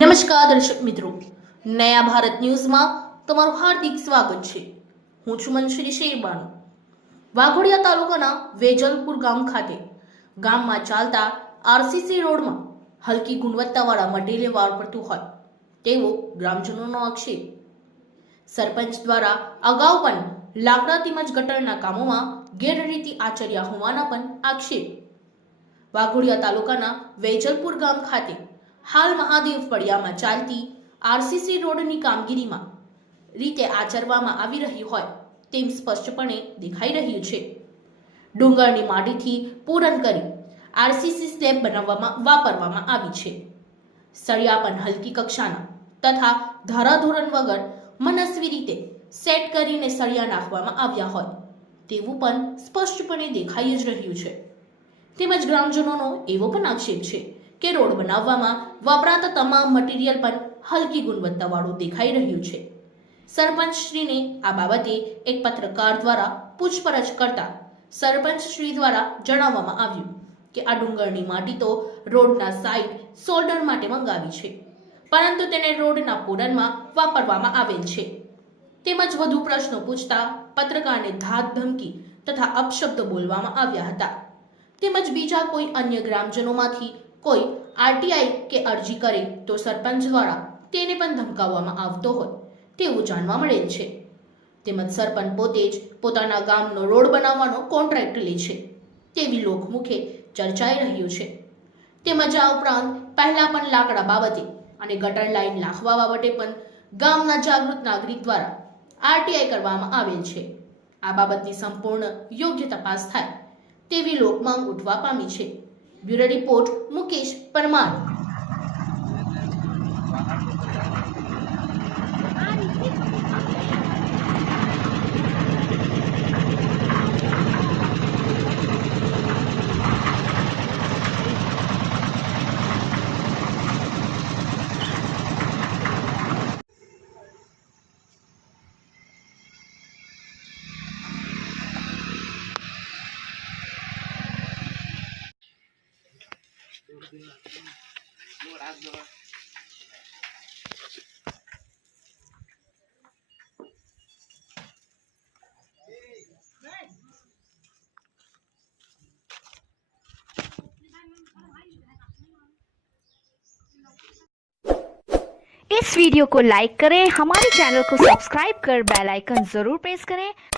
નમસ્કાર દર્શક મિત્રો, નયા ભારત ન્યૂઝમાં તમારું હાર્દિક સ્વાગત છે। હું છું મનશ્રી શેરબાનુ। વાઘોડિયા તાલુકાના વેજલપુર ગામ ખાતે ગામમાં ચાલતા આરસીસી રોડમાં હલકી ગુણવત્તાવાળા મટીરિયલ વાપરતું હોય તેવો ગ્રામજનોનો આક્ષેપ। સરપંચ દ્વારા અગાઉ પણ લાકડા તેમજ ગટરના કામોમાં ગેરરીતિ આચર્યા હોવાના પણ આક્ષેપ। વાઘોડિયા તાલુકાના વેજલપુર ગામ ખાતે હાલ મહાદેવ ફળિયામાં ચાલતી આરસીસી રોડની કામગીરીમાં રીતે આચરવામાં આવી રહી હોય તેમ સ્પષ્ટપણે દેખાઈ રહ્યું છે। ડુંગરની માટીથી પૂરણ કરી આરસીસી સ્લેબ વાપરવામાં આવી છે। સળિયા પણ હલકી કક્ષાના તથા ધારાધોરણ વગર મનસ્વી રીતે સેટ કરીને સળિયા નાખવામાં આવ્યા હોય તેવું પણ સ્પષ્ટપણે દેખાઈ જ રહ્યું છે। તેમજ ગ્રામજનોનો એવો પણ આક્ષેપ છે કે રોડ બનાવવામાં વપરાતા તમામ મટીરિયલ પણ હલકી ગુણવત્તાવાળું દેખાઈ રહ્યું છે। સરપંચ શ્રીને આ બાબતે એક પત્રકાર દ્વારા પૂછપરછ કરતા સરપંચ શ્રી દ્વારા જણાવવામાં આવ્યું કે આ ડુંગરની માટી તો રોડના સાઇડ શોલ્ડર માટે મંગાવી છે, પરંતુ તેને રોડના પૂરણમાં વાપરવામાં આવેલ છે। તેમજ વધુ પ્રશ્નો પૂછતા પત્રકારને ધાક ધમકી તથા અપશબ્દો બોલવામાં આવ્યા હતા। તેમજ બીજા કોઈ અન્ય ગ્રામજનોમાંથી કોઈ આરટીઆઈ કે અરજી કરે તો સરપંચ દ્વારા તેને પણ ધમકાવવામાં આવતો હોય તેવું જાણવા મળેલ છે। તેમજ સરપંચ પોતે જ પોતાના ગામનો રોડ બનાવવાનો કોન્ટ્રાક્ટ લે છે તેવી લોકમુખે ચર્ચાઈ રહ્યું છે। તેમજ આ ઉપરાંત પહેલા પણ લાકડા બાબતે અને ગટર લાઈન નાખવા બાબતે પણ ગામના જાગૃત નાગરિક દ્વારા આરટીઆઈ કરવામાં આવેલ છે। આ બાબતની સંપૂર્ણ યોગ્ય તપાસ થાય તેવી લોકમાંગ ઉઠવા પામી છે। Bureau report Mukesh Parmar. इस वीडियो को लाइक करें, हमारे चैनल को सब्सक्राइब कर बेल आइकन जरूर प्रेस करें